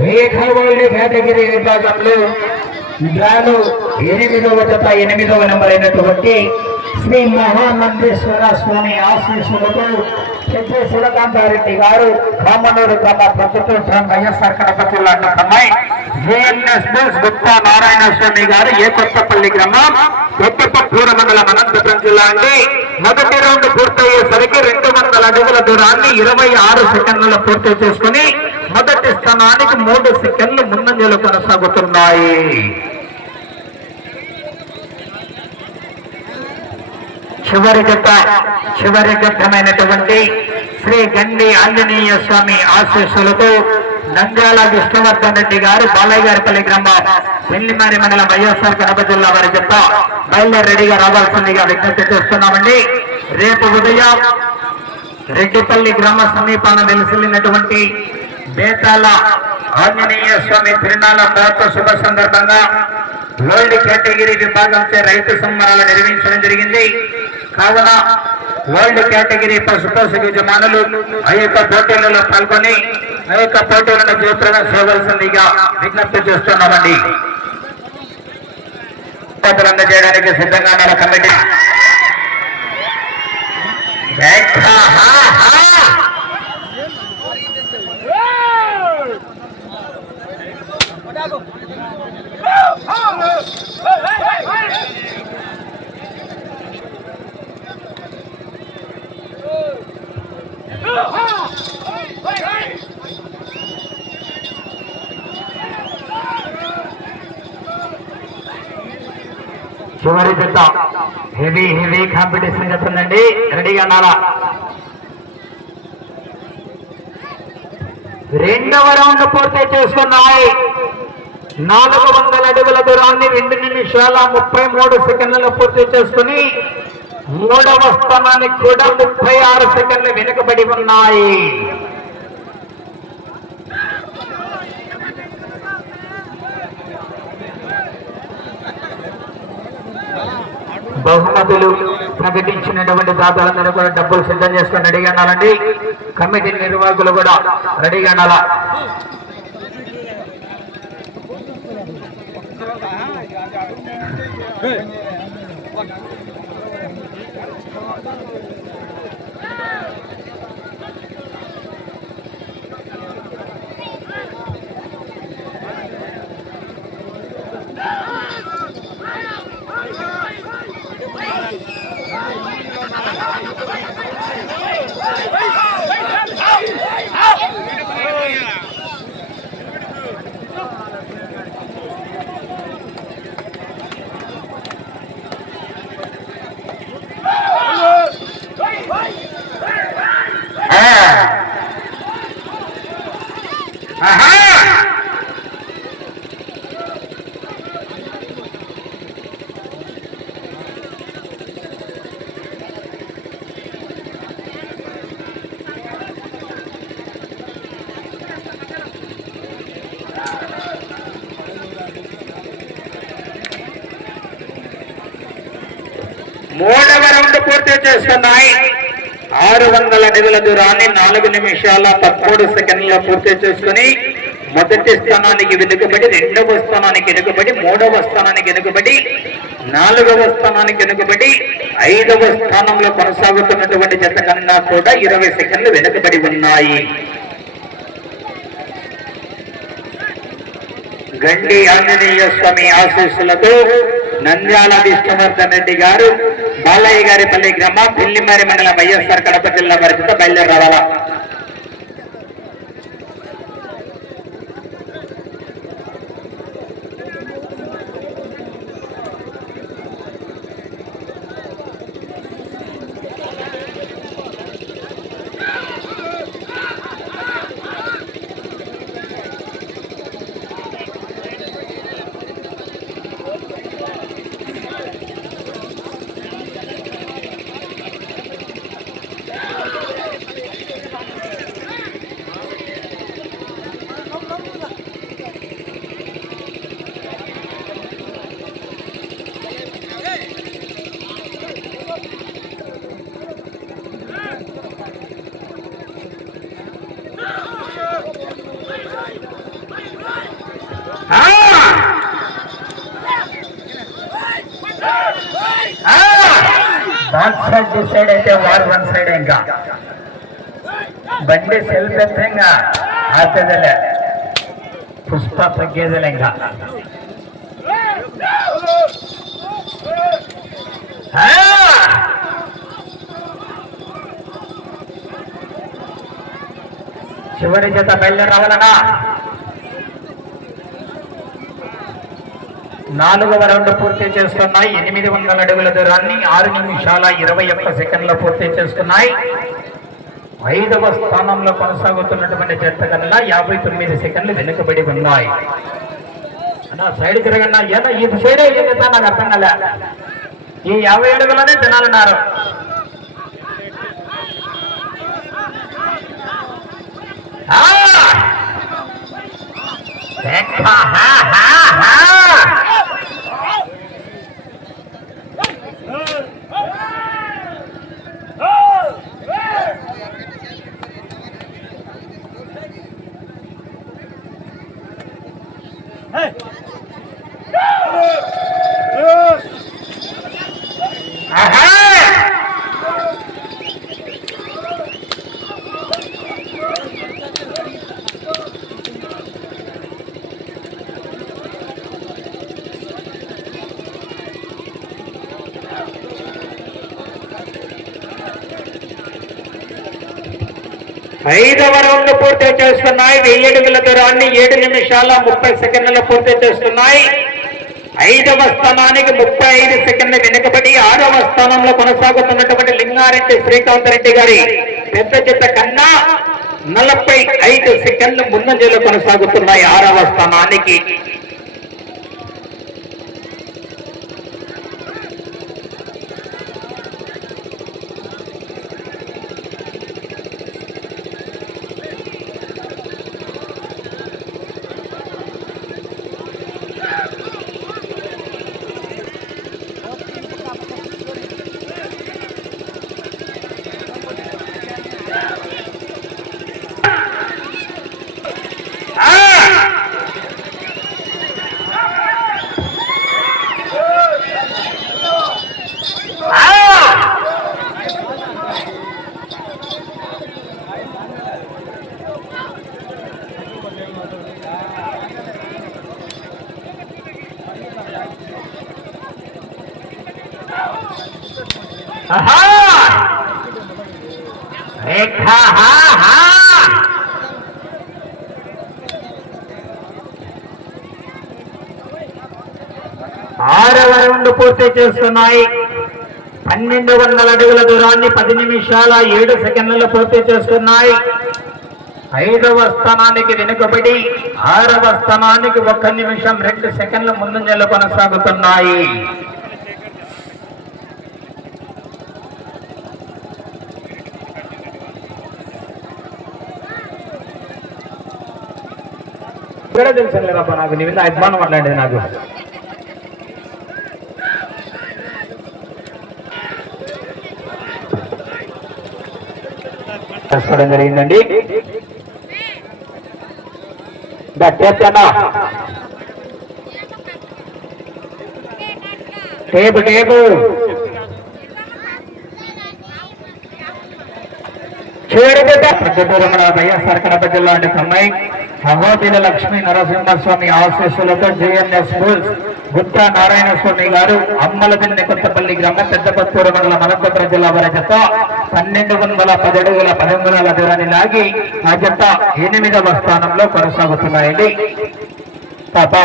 రేఖావళి category విభాగంలో డ్రాలో ఎనిమిదవ జత ఎనిమిదవ నెంబర్ అయినటువంటి శ్రీ మహానందేశ్వర స్వామి ఆశీస్సులతో పెద్ద శివకాంతారెడ్డి గారు కామనూరు గ్రామ ప్రభుత్వ వైఎస్ఆర్ కడప జిల్లా అమ్మాయి జేఎన్ఎస్ గుప్తా నారాయణ స్వామి గారు ఏ కొత్తపల్లి గ్రామం కొత్తపూర మండలం అనంతపురం జిల్లా అండి. మొదటి రౌండ్ పూర్తయ్యేసరికి రెండు వందల అడుగుల దూరాన్ని ఇరవై ఆరు సెకండ్లలో పూర్తి చేసుకుని స్థానానికి మూడు సెకండ్లు ముందంజలు కొనసాగుతున్నాయి. చివరి గత చివరి గతమైనటువంటి శ్రీ గండి ఆంజనేయ స్వామి ఆశీస్సులతో నంద్యాల విష్ణువర్ధన్ రెడ్డి గారు బాలయ్య గారిపల్లి గ్రామం పెళ్ళిమారి మండలం వైఎస్ఆర్ కడప జిల్లా వారి చెత్త బయలుదేరి రెడీగా రావాల్సిందిగా విజ్ఞప్తి చేస్తున్నామండి. రేపు ఉదయం రెడ్డిపల్లి గ్రామ సమీపాన వెలిసిల్లినటువంటి బేతాల ఆంజనేయ స్వామి తిరునాళ్ళ మహోత్సవ శుభ సందర్భంగా వరల్డ్ కేటగిరీ విభాగంచే రైతు సంబరాలు నిర్వహించడం జరిగింది. కావున వరల్డ్ కేటగిరీ పశుపోషక యజమానులు ఆ యొక్క పోటీలలో పాల్గొని ఆ యొక్క పోటీలను జయప్రదం చేయవలసిందిగా విజ్ఞప్తి చేస్తున్నామండి. పోటీలు అందజేయడానికి సిద్ధంగా ఉన్నారు కమిటీ. చివరి జత హెవీ హెవీ కాంపిటీషన్ చెప్తుందండి రెడీగా ఉండాలా? రెండవ రౌండ్ పూర్తి చేస్తున్నాయి నాలుగు వందల అడుగుల దూరాన్ని రెండు నిమిషాల ముప్పై మూడు సెకండ్లలో పూర్తి చేసుకుని మూడవ స్థానానికి కూడా ముప్పై ఆరు సెకండ్లు వెనుకబడి ఉన్నాయి. ప్రకటించినటువంటి దాతలందరూ కూడా డబ్బులు సిద్ధం చేసుకొని రెడీగా ఉండాలండి. కమిటీ నిర్వాహకులు కూడా రెడీగా ఉండాలా? మూడవ రౌండ్ పూర్తి చేసుకున్నాయి ఆరు వందల అడుగుల దూరాన్ని నాలుగు నిమిషాల పదమూడు సెకండ్ల పూర్తి చేసుకుని మొదటి స్థానానికి వెనుకబడి రెండవ స్థానానికి వెనుకబడి మూడవ స్థానానికి వెనుకబడి నాలుగవ స్థానానికి వెనుకబడి ఐదవ స్థానంలో కొనసాగుతున్నటువంటి జత కన్నా కూడా ఇరవై సెకండ్లు వెనుకబడి ఉన్నాయి. గండి ఆంజనేయ స్వామి ఆశీస్సులతో నంద్యాల విష్ణువర్ధన్ రెడ్డి గారు బాలయ్య గారి పల్లి గ్రామం పిల్లిమారి మండలం వైఎస్ఆర్ కడప జిల్లా పరిధితో బయలుదేరి రావాలా వన్ సైడ్ డిసైడ్ అయితే వారు వన్ సైడ్ ఇంకా. బండి సెల్ఫ్ ఎత్తే ఇంకా ఆపేదలే. పుష్ప తగ్గేదలే ఇంకా. ఆ! చివరి జత బయలుదేరి నాలుగవ రౌండ్ పూర్తి చేస్తున్నాయి. ఎనిమిది వందల అడుగుల దూరాన్ని ఆరు నిమిషాల ఇరవై ఒక్క సెకండ్లు పూర్తి చేస్తున్నాయి. ఐదవ స్థానంలో కొనసాగుతున్నటువంటి జట్ట కన్నా యాభై తొమ్మిది సెకండ్లు వెనుకబడి ఉన్నాయి. అన్నా సైడ్ తిరగన్నా ఏదో ఇది సైడే ఏదైతే నాకు అర్థం కల. ఈ యాభై అడుగులోనే జనాలున్నారు. ఆ! ఐదవ రౌండ్ పూర్తి చేస్తున్నాయి. వెయ్యి అడుగుల దూరాన్ని ఏడు నిమిషాల ముప్పై సెకండ్ల పూర్తి చేస్తున్నాయి. ఐదవ స్థానానికి ముప్పై ఐదు సెకండ్లు వెనుకబడి ఆరవ స్థానంలో కొనసాగుతున్నటువంటి లింగారెడ్డి శ్రీకాంత్ రెడ్డి గారి పెద్ద చెత్త కన్నా నలభై ఐదు సెకండ్లు ముందంజలో కొనసాగుతున్నాయి ఆరవ స్థానానికి. ఆరవ రౌండ్ పూర్తి చేస్తున్నాయి. పన్నెండు వందల అడుగుల దూరాన్ని పది నిమిషాల ఏడు సెకండ్లలో పూర్తి చేస్తున్నాయి. ఐదవ స్థానానికి వెనుకబడి ఆరవ స్థానానికి ఒక్క నిమిషం రెండు సెకండ్ల ముందంజలు కొనసాగుతున్నాయి ఇక్కడ తెలుసు లేదప్ప నాకు నీ మీద అభిమానం మాట్లాడేది నాకు. చేసుకోవడం జరిగిందండి. గట్టేనా టేపు టేపు. చివరి మన వైఎస్ఆర్ కడప జిల్లా అంటే అమ్మాయి అహోబిల లక్ష్మీ నరసింహస్వామి ఆశీస్సులతో జేఎన్ఎస్ స్కూల్స్ గుత్తా నారాయణ స్వామి గారు అమ్మలదిన్నె కొత్తపల్లి గ్రామం పెద్దపత్తూరు మండల అనంతపురం జిల్లా వారి జత పన్నెండు వందల పదడుగుల పదమూడుల దూరాన్ని లాగి ఆ జత ఎనిమిదవ స్థానంలో కొనసాగుతున్నాయండి. పాపా